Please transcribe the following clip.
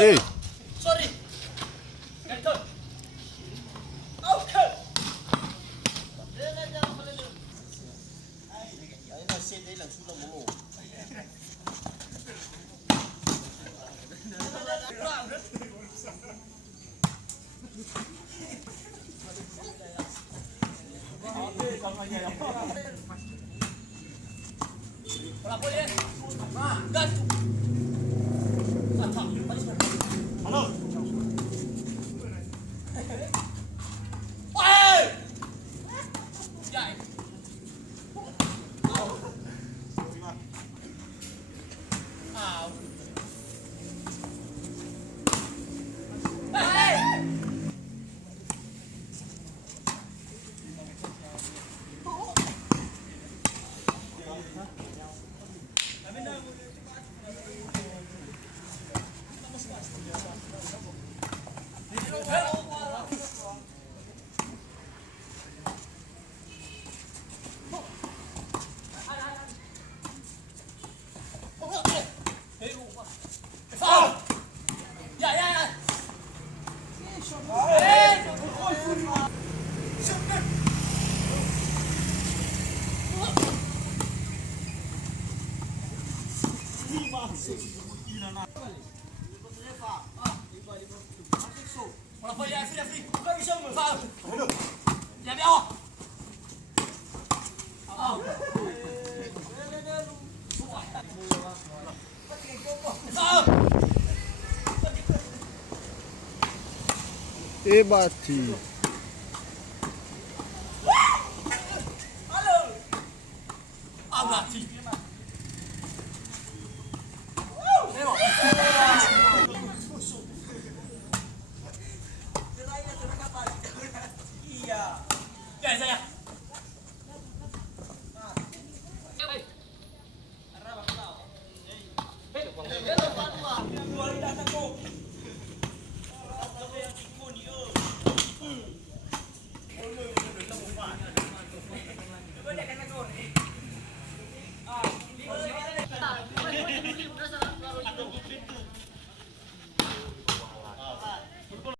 Eh. Sorry. Ganito. Okay. Ay na sit ay lang sulo mo. Wala po yan. Gas. Halo. Ay! Jai. Ow. Hey! Ya, ya, ya. Wala pa yan, sila free. Buka isang mo. Foul. Yan, yan. Foul. Foul. Eh bati. Halo. Abati.